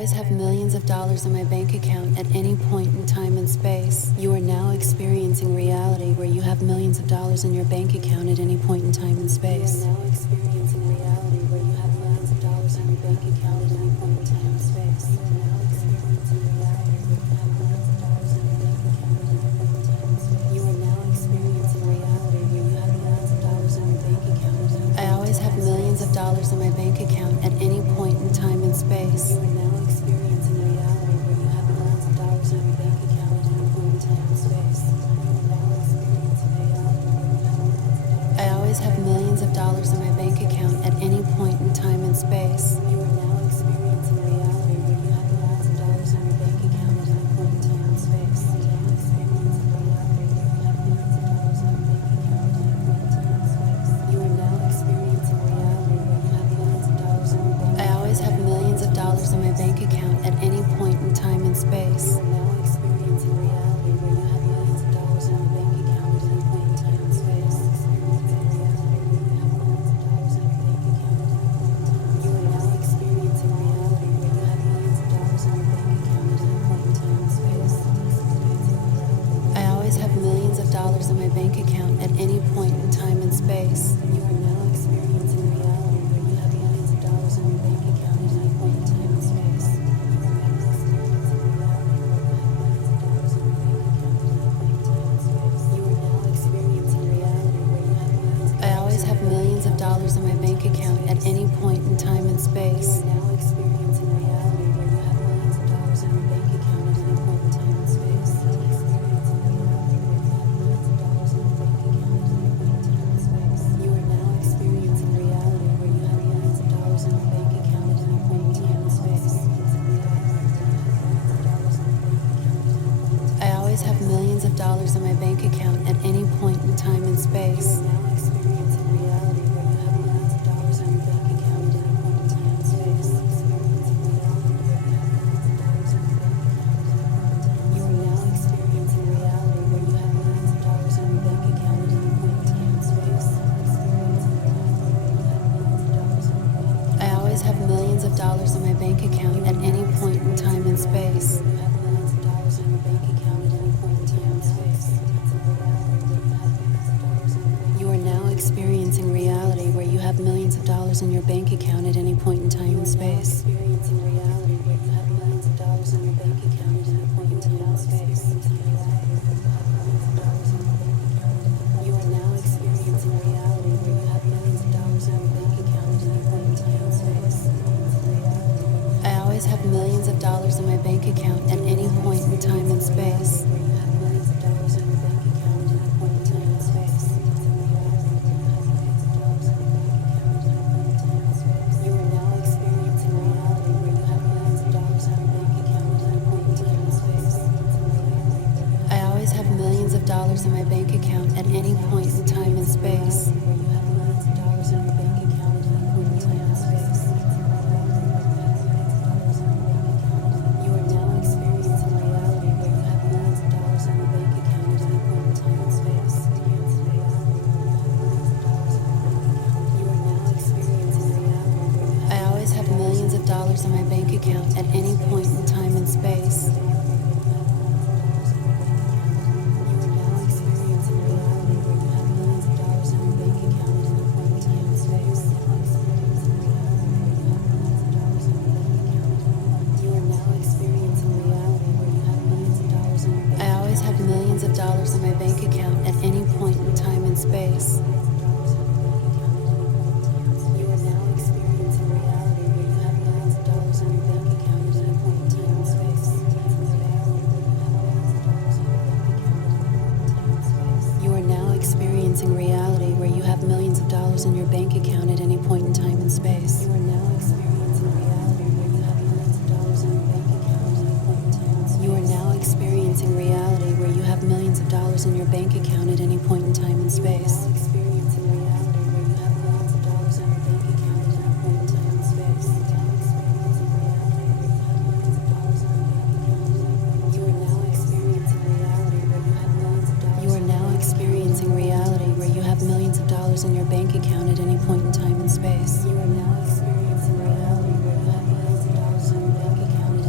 always have millions of dollars in my bank account at any point in time and space. You are now experiencing reality where you have millions of dollars in your bank account at any point in time and space. You are now experiencing reality where you have millions of dollars in your bank account at any point in time and space. You are now experiencing reality where you have millions of dollars in your bank account at any point in time and space. You are now experiencing reality where you have millions of dollars in your bank account. I always have millions of dollars in my bank account at any point in time and space. You are now experiencing reality where you have millions of dollars in your bank account at any point in time and space. You are now experiencing reality where you have millions of dollars. I always have millions of dollars in my bank account at any point in time and space. You are now experiencing reality where you have millions of dollars in your bank account at any point in time and space. You are now experiencing reality where you have millions of dollars in your bank account at any point in time and space. You are now experiencing reality where you have millions of dollars in your bank account. I always have millions of dollars in my bank account at any point in time and space. You are now experiencing reality where you have millions of dollars in your bank account at any point in time and space. You are now experiencing reality where you have millions of dollars in your bank account at any point in time and space. I always have millions of dollars in my bank account at any point in time and space. You are now experiencing reality where you have millions of dollars in your bank account at any point in time and space. You are now experiencing reality where you have millions of dollars. I always have millions of dollars in my bank account at any point in time and space. You are now experiencing reality where you have millions of dollars in your bank account at any point in time and space. You are now experiencing reality where you have millions of dollars in your bank account at any point in time and space. I always have millions of dollars in my bank account at any point in time and space. You are now experiencing reality where you have millions of dollars in your bank account at any point in time and space. You are now experiencing reality where you have millions of dollars in your bank account at any point in time and space. I always have millions of dollars in my bank account at any point in time and space. You have millions of dollars in your bank account at any point in time and space. You are now experiencing reality where you have millions of dollars in your bank account at any point in time and space. Experiencing reality where you have millions of dollars in your bank account at any point in time and space. You are now experiencing reality where you have millions of dollars in your bank account at any point in time and space. I always have millions of dollars in my bank account at any point in time and space. Where you have millions of dollars in your bank account at any point in time and space. You are now experiencing reality where you have millions of dollars in your bank account at any point in time and space. I always have millions of dollars in my bank account at any point in time and space. Where you have millions of dollars in your bank account at any point in time and space. You are now experiencing reality where you have millions of dollars in your bank account at any point in time and space. You are now experiencing reality where you have. I always have millions of dollars in my bank account at any point in time and space. You are now experiencing reality where you have millions of dollars in your bank account at any point in time and space. You are now experiencing reality where you have millions of dollars in your bank account. I always have millions of dollars in my bank account at any point in time and space. You are now experiencing reality where you have millions of dollars in your bank account at any point in time and space. You are now experiencing reality where you have millions of dollars in your bank account at any point in time and space. You are now experiencing reality where you have millions of dollars in your bank account at any point in time and space. You are now experiencing reality where you have millions of dollars in your bank account at any point in time and space. You are now experiencing reality where you have millions of dollars in your bank account at any point in time and space. You are now experiencing reality where you have millions of dollars. You are now experiencing reality where you have millions of dollars in your bank account at any point in time and space. You are now experiencing reality where you have millions of dollars in your bank account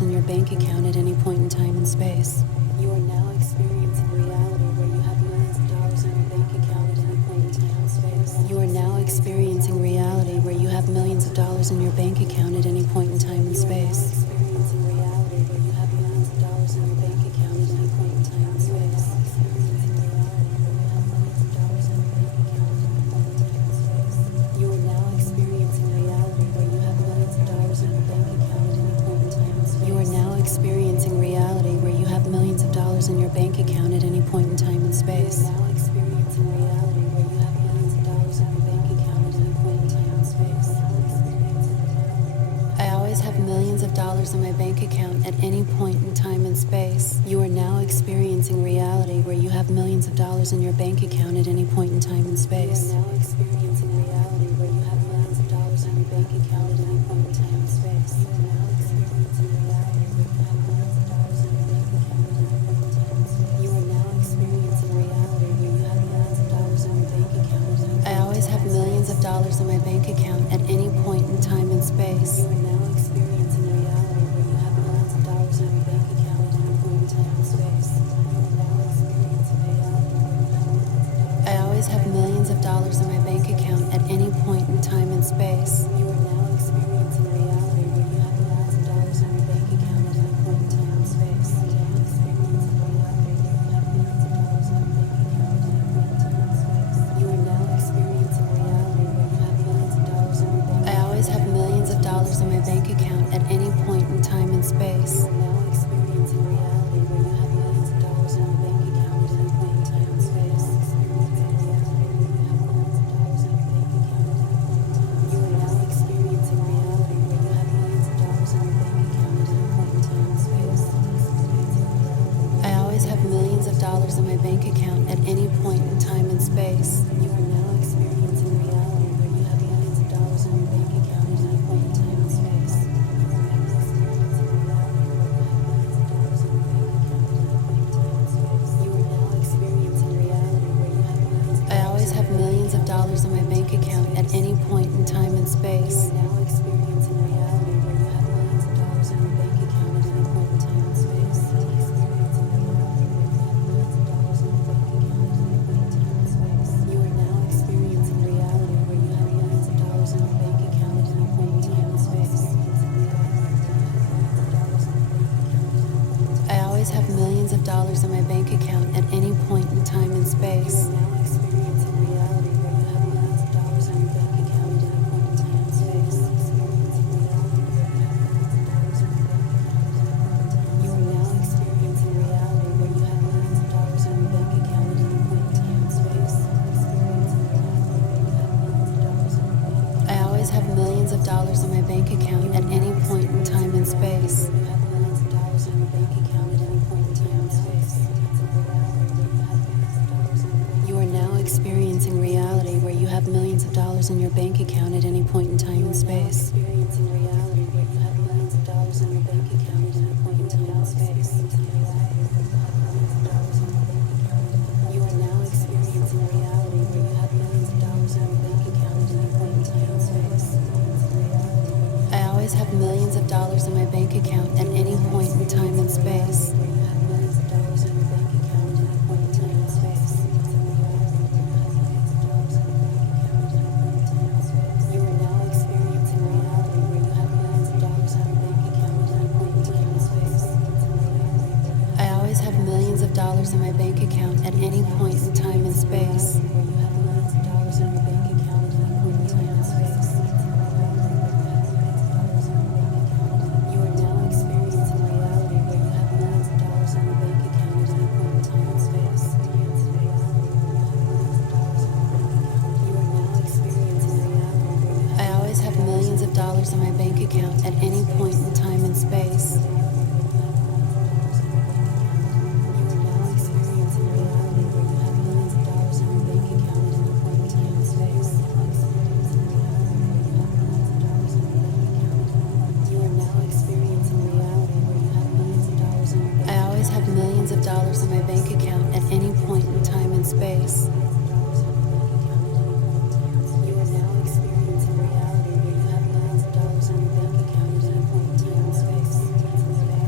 dollars in your bank account at any point in time and space. You are now experiencing reality where you have millions of dollars in your bank account at any point in time and space. You are now experiencing reality where you have millions of dollars in your bank account at any point in time and space. Experiencing reality where you have millions of dollars in your bank account at any point in time and space. Experiencing reality where you have millions of dollars in your bank account at any point in time and space. You are now experiencing reality where you have millions of dollars in your bank account at any point in time and space. You are now experiencing reality where you have millions of dollars in your bank account at any point in time and space. You are now experiencing reality where you have millions of dollars in your bank account at any point in time and space. I always have millions of dollars in my bank account at any point in time and space. You are now experiencing reality where you have millions of dollars in your bank account at any point in time and space. You are now experiencing reality where you have millions of dollars in your bank account at any point in time and space. You are now experiencing reality where you have millions of dollars in your bank account at any point in time and space. You are now experiencing reality where you have millions of dollars in your bank account at any point in time and space. I always have millions of dollars in my bank account at any point in time and space. You are now experiencing reality where you have millions of dollars in your bank account at any point in time and space. You are now experiencing reality where you have millions of dollars. I always have millions of dollars in my bank account at any point in time and space. You are now experiencing reality where you have millions of dollars in your bank account at any point in time and space. You are now experiencing reality where you have millions of dollars in your bank account at any point in time and space. You are now experiencing reality where you have millions of dollars in your bank account. I always have millions of dollars in my bank account at any point in time and space. You are now experiencing reality where you have millions of dollars in your bank account at any point in time and space. You are now experiencing reality where you have millions of dollars in your bank account at any point in time and space. I always have millions of dollars in my bank account at any point in time and space. You are now experiencing reality where you have millions of dollars in your bank account at any point in time and space. You are now experiencing reality where you have millions of dollars. I always have millions of dollars in my bank account at any point in time and space. You are now experiencing reality where you have millions of dollars in your bank account at any point in time and space. You are now experiencing reality where you have millions of dollars in your bank account at any point in time and space. I always have millions of dollars in my bank account at any point in time and space. You are now experiencing reality where you have millions of dollars in your bank account at any point in time and space. You are now experiencing reality where you have millions of dollars in your bank account at any point in time and space. I always have millions of dollars in my bank account at any point in time and space. You have millions of dollars in your bank account at any point in time and space. You are now experiencing reality where you have millions of dollars in your bank account at any point in time and space. You are now experiencing reality where you have millions of dollars in your bank account at any point in time and space. You are now experiencing reality where you have millions of dollars in your bank account at any point in time and space. I always have millions of dollars in my bank account at any point in time and space. You have millions of dollars in your bank account at any point in time and space. You are now experiencing reality where you have millions of dollars in your bank account at any point in time and space. I always have millions of dollars in my bank account at any point in time and space. Where you have millions of dollars in your bank account at any point in time and space. You are now experiencing reality where you have millions of dollars in your bank account at any point in time and space. You are now experiencing reality where you have. I always have millions of dollars in my bank account at any point in time and space. You are now experiencing reality where you have millions of dollars in your bank account at any point in time and space. You are now experiencing reality where you have millions of dollars in your bank. I always have millions of dollars in my bank account at any point in time and space. You are now experiencing reality where you have millions of dollars in your bank account at any point in time and space.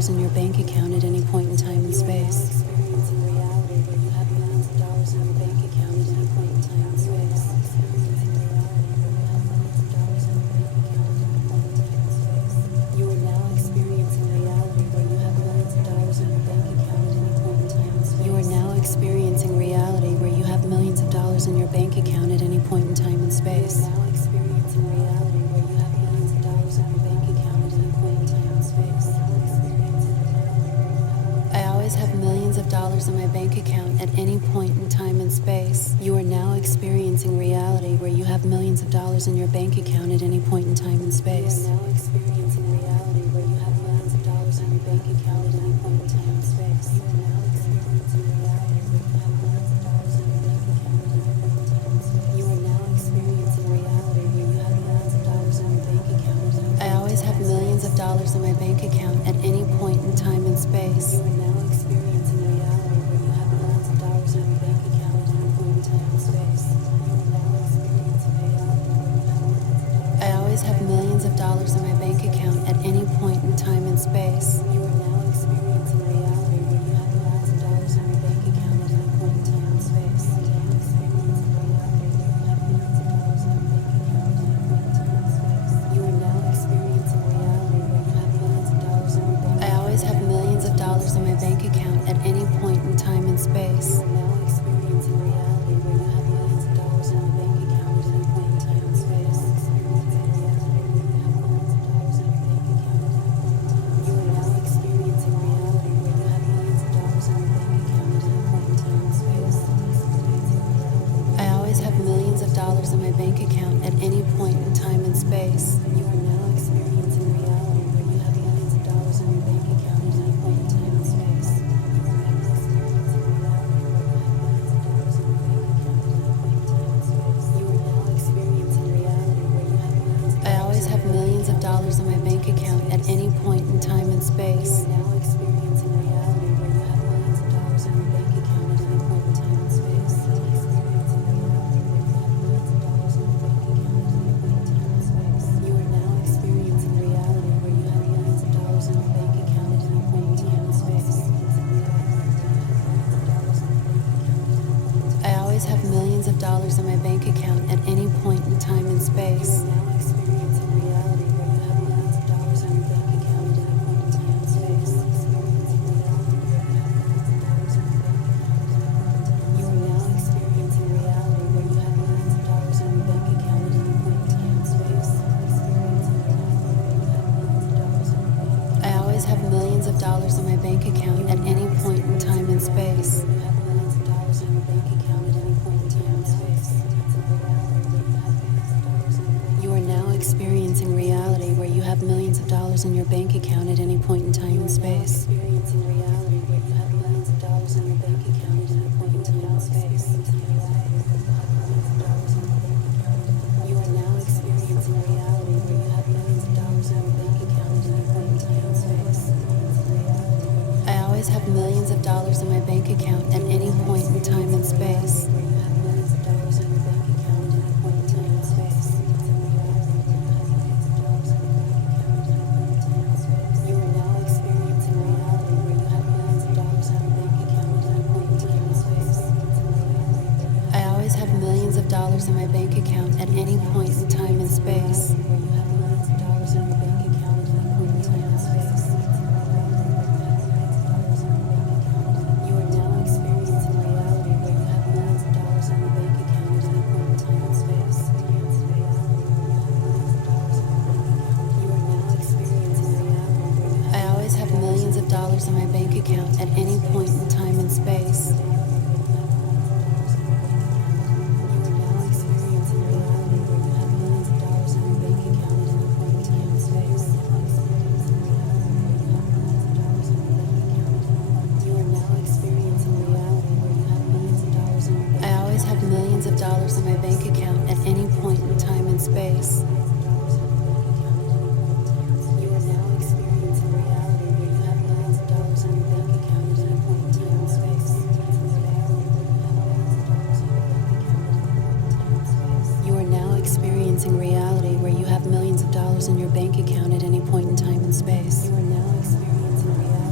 dollars in your bank account at any point in time and space. You are now experiencing reality where you have millions of dollars in your bank account at any point in time and space. I always have millions of dollars in my bank account at any point in time and space. You are now experiencing reality where you have millions of dollars in your bank account at any point in time and space. I always have millions of dollars in my bank account at any point in time and space. I always have millions of dollars in my bank account at any point in time and space. I always have millions of dollars in my bank account at any point in time and space. I always have millions of dollars in my bank account at any point in time and space. You are now experiencing reality where you have millions of dollars in your bank account at any point in time and space. You are now experiencing reality where you have millions of dollars. I always have millions of dollars in my bank account at any point in time and space. You are now experiencing reality where you have millions of dollars in your bank account at any point in time and space. You are now experiencing reality where you have millions of dollars in your bank account at any point in time and space. I always have millions of dollars in my bank account at any point in time and space. I always have millions of dollars in my bank account at any point in time and space. You are now experiencing reality where you have millions of dollars in your bank account at any point in time and space. You are now experiencing reality where you have millions of dollars in your bank account at any point in time and space. I always have millions of dollars in my bank account at any point in time and space. You are now experiencing reality where you have millions of dollars in your bank account at any point in time and space. I always have millions of dollars in my bank account at any point in time and space. You are now experiencing reality where you have millions of dollars in your bank account at any point in time and space. You are now experiencing reality where you have. I always have millions of dollars in my bank account at any point in time and space. I always have millions of dollars in my bank account at any point in time and space. You are now experiencing reality where you have millions of dollars in your bank account at any point in time and space. You are now experiencing reality where you have millions of dollars in your bank account at any point in time and space. You are now experiencing reality.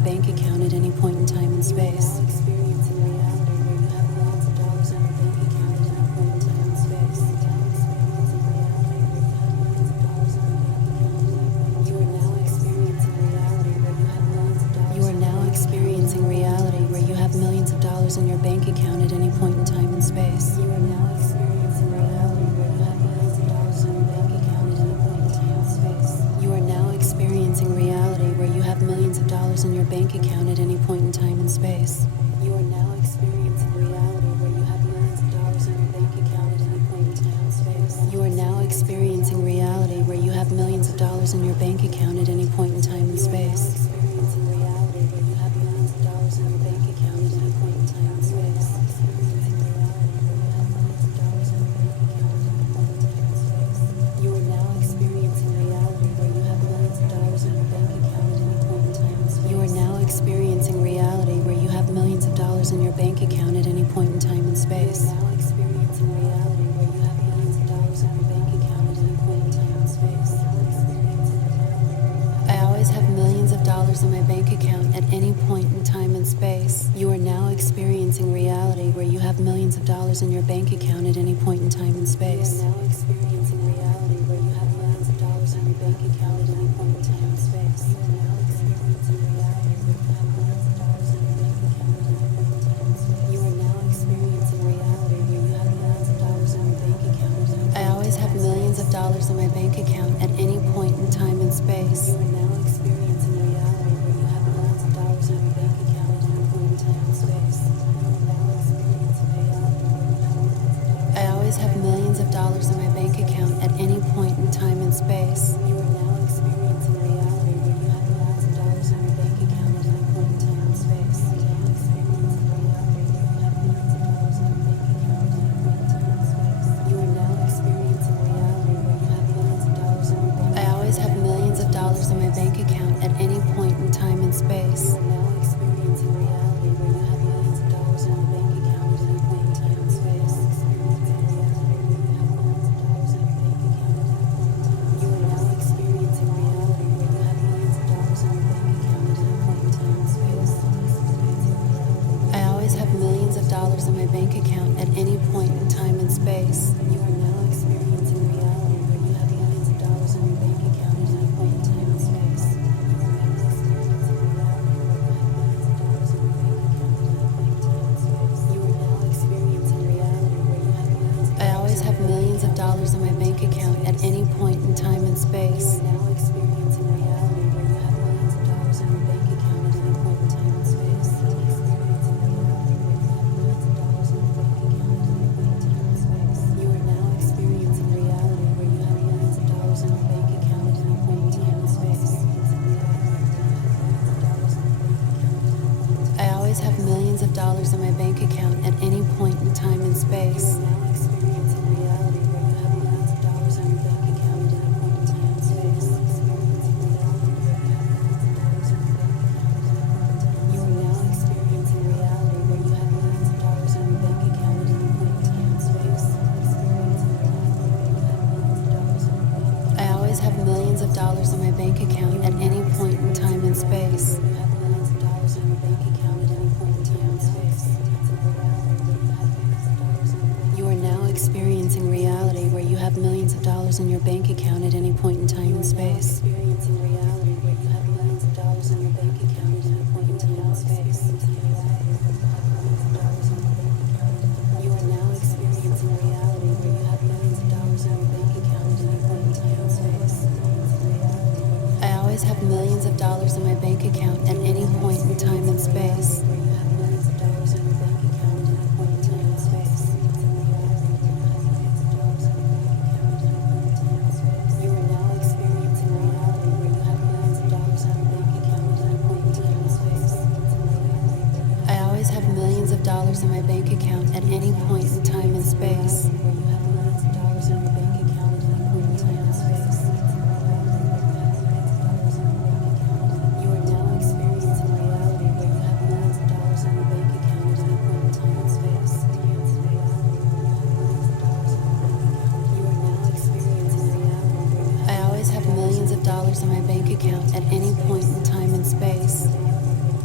bank account at any point in time and space. You are now experiencing reality where you have millions of dollars in your bank account at any point in time and space. You are now experiencing reality where you have millions of dollars in your bank account at any point in time and space. You are now experiencing reality where you have millions of dollars in your bank account at any point in time and space. You are now experiencing reality where you have millions of dollars in your bank account at any point in time and space. You are now experiencing reality where you have millions of dollars in your bank account at any point in time and space. Experiencing reality where you have millions of dollars in your bank account at any point in time and space. You are now experiencing reality where you have millions of dollars in your bank account at any point in time and space. I always have millions of dollars in my bank account at any point in time and space. You are now experiencing reality where you have millions of dollars in your bank account at any point in time and space. You are now experiencing reality where you have millions of dollars in your bank account at any point in time and space. You are now experiencing reality where you have millions of dollars in your bank account at any point in time and space. You are now experiencing reality where you have millions of dollars in your bank account. I always have millions of dollars in my bank account at any point in time and space. You are now experiencing reality where you have millions of dollars in your bank account at any point in time and space. I always have millions of dollars in my bank account at any point in time and space. You are now experiencing reality where you have millions of dollars in your bank account at any point in time and space. You are now experiencing reality where you have millions of dollars in your bank account. I always have millions of dollars in my bank account at any point in time and space. You are now experiencing reality where you have millions of dollars in your bank account at any point in time and space. You are now experiencing reality where you have millions of dollars in your bank account at any point in time and space. I always have millions of dollars in my bank account at any point in time and space. You are now experiencing reality where you have millions of dollars in your bank account at any point in time and space. You are now experiencing reality where you have millions of dollars. I always have millions of dollars in my bank account at any point in time and space. You are now experiencing reality where you have millions of dollars in your bank account at any point in time and space. You are now experiencing reality where you have millions of dollars in your bank account at any point in time and space. I always have millions of dollars in my bank account at any point in time and space. You are now experiencing reality where you have millions of dollars in your bank account at any point in time and space. You are now experiencing reality where you have millions of dollars in your bank account at any point in time and space. I always have millions of dollars in my bank account at any point in time and space. You have millions of dollars in your bank account at any point in time and space. You are now experiencing reality where you have millions of dollars in your bank account at any point in time and space. Experiencing reality where you have millions of dollars in your bank account at any point in time and space. You are now experiencing reality where you have millions of dollars in your bank account at any point in time and space. I always have millions of dollars in my bank account at any point in time and space. Where you have millions of dollars in your bank account at any point in time and space. You are now experiencing reality where you have millions of dollars in your bank account at any point in time and space. I always have millions of dollars in my bank account at any point in time and space. Where you have millions of dollars in your bank account at any point in time and space. You are now experiencing reality where you have millions of dollars in your bank account at any point in time and space. You are now experiencing reality where you have millions of dollars in my bank account at any point in time and space.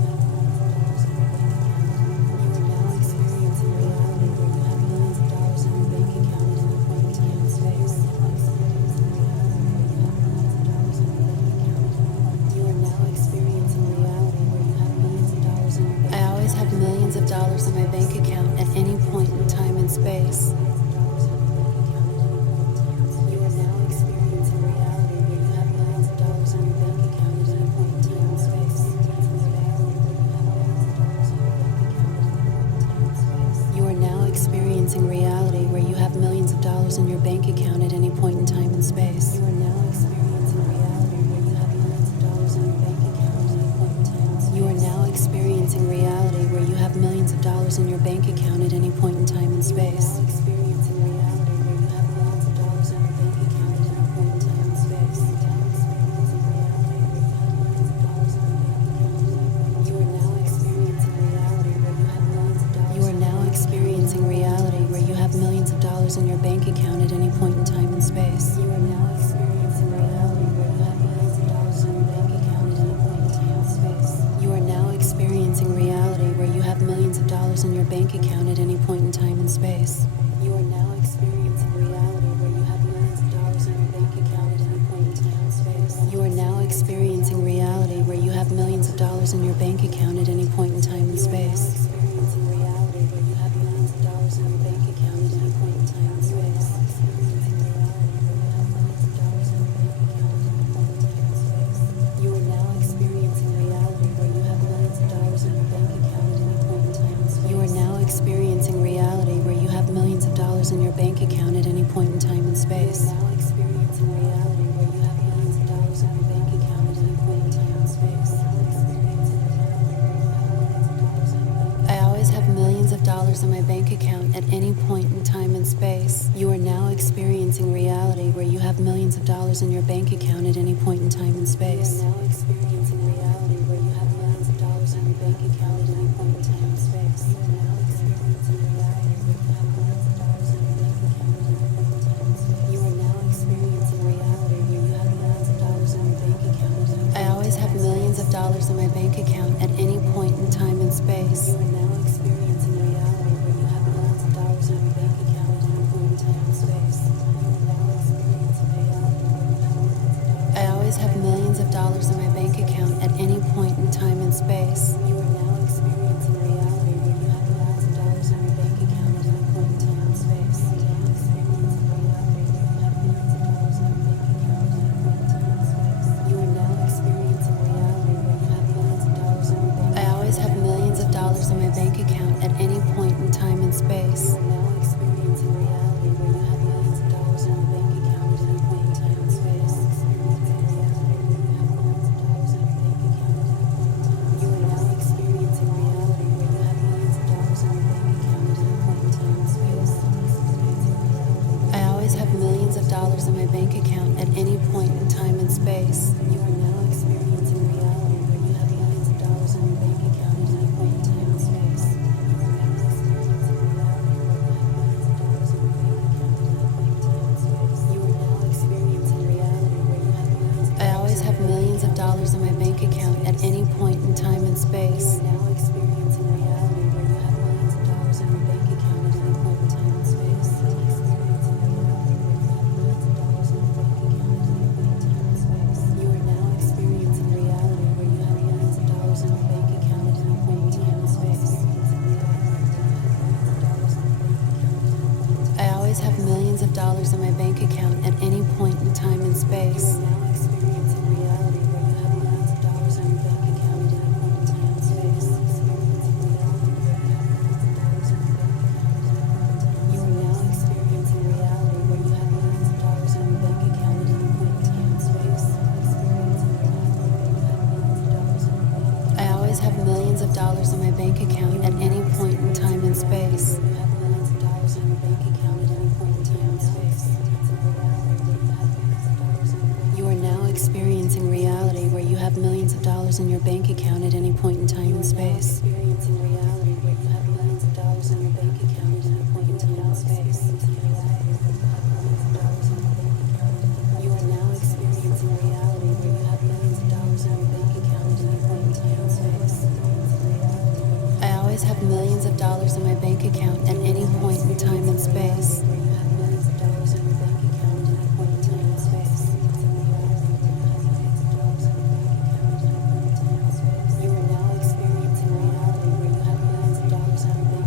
dollars in my bank account at any point in time and space. You are now experiencing reality where you have millions of dollars in your bank account at any point in time and space. You are now experiencing reality where you have millions of dollars in your bank account at any point in time and space. You are now experiencing reality where you have millions of dollars in your bank account at any point in time and space. You are now experiencing reality where you have millions of dollars in your bank account at any point in time and space. Experiencing reality where you have millions of dollars in your bank account at any point in time and space. You are now experiencing reality where you have millions of dollars in your bank account at any point in time and space. You are now experiencing reality where you have millions of dollars in your bank account at any point in time and space. You are now experiencing reality where you have millions of dollars in your bank account at any point in time and space. You are now experiencing reality where you have millions of dollars in your bank account at any point in time and space. Experiencing reality where you have millions of dollars in your bank account at any point in time and space. You are now experiencing reality where you have millions of dollars in your bank account at any point in time and space. I always have millions of dollars in my bank account at any point in time and space. You are now experiencing reality where you have millions of dollars in your bank account at any point in time and space. You are now experiencing reality where you have millions of dollars in your bank account at any point in time and space. Dollars in my bank account at any point in time and space. You are now experiencing reality where you have millions of dollars in your bank account at any point in time and space. I always have millions of dollars in my bank account at any point in time and space. You are now experiencing reality where you have millions of dollars in your bank account at any point in time and space. You are now experiencing reality. I always have millions of dollars in my bank account at any point in time and space. You are now experiencing reality where you have millions of dollars in your bank account at any point in time and space. You are now experiencing reality where you have millions of dollars in your bank account at any point in time and space. I always have millions of dollars in my bank account at any point in time and space. You are now experiencing reality where you have millions of dollars in your bank account at any point in time and space. You are now experiencing reality where you have millions of dollars. I always have millions of dollars in my bank account at any point in time and space. You are now experiencing reality where you have millions of dollars in your bank account at any point in time and space. You are now experiencing reality where you have millions of dollars in your bank account at any point in time and space. I always have millions of dollars in my bank account at any point in time and space. You are now experiencing reality where you have millions of dollars in your bank account at any point in time and space. You are now experiencing reality where you have millions of dollars in your bank account at any point in time and space. I always have millions of dollars in my bank account at any point in time and space. You have millions of dollars in your bank account at any point in time and space. You are now experiencing reality where you have millions of dollars in your bank account at any point in time and space. Experiencing reality where you have millions of dollars in your bank account at any point in time and space. You are now experiencing reality where you have millions of dollars in your bank account at any point in time and space. I always have millions of dollars in my bank account at any point in time and space. Where you have millions of dollars in your bank account at any point in time and space. You are now experiencing reality where you have millions of dollars in your bank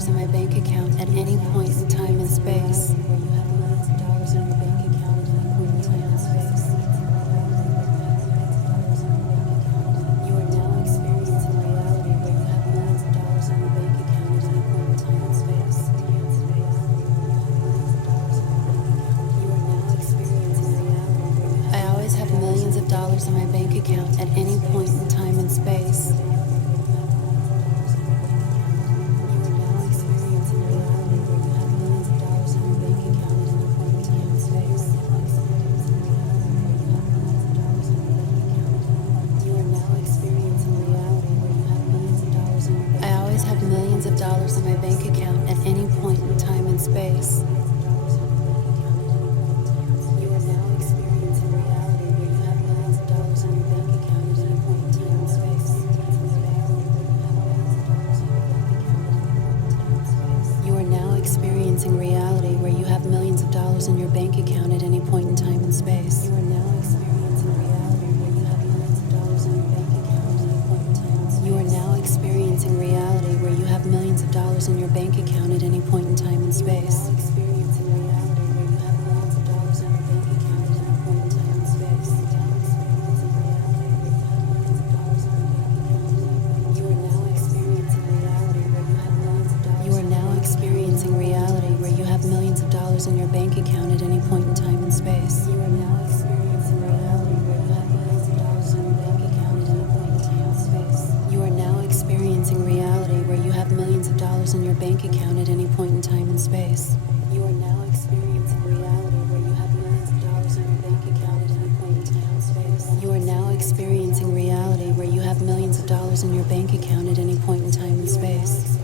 dollars in my bank account at any point in time and space. You are now experiencing reality where you have millions of dollars in your bank account at any point in time and space. You are now experiencing reality where you have I always have millions of dollars in my bank account at any point in time and space. Of dollars in my bank account at any point in time and space. You are now experiencing reality where you have millions of dollars in your bank account at any point in time and space. You are now experiencing reality where you have millions of dollars in your bank account at any point in time and space. You are now experiencing reality where you have millions of dollars in your bank account at any point in time and space. You are now experiencing reality where you have millions of dollars in your bank account at any point in time and space. You are now experiencing reality where you have millions of dollars in your bank account at any point in time and space. You are now experiencing reality where you have millions of dollars in your bank account at any point in time and space. You are now experiencing reality where you have millions of dollars in your bank account at any point in time and space. You are now experiencing reality where you have millions of dollars in your bank account at any point in time and space. You are now experiencing reality where you have millions of dollars in your bank account at any point in time and space.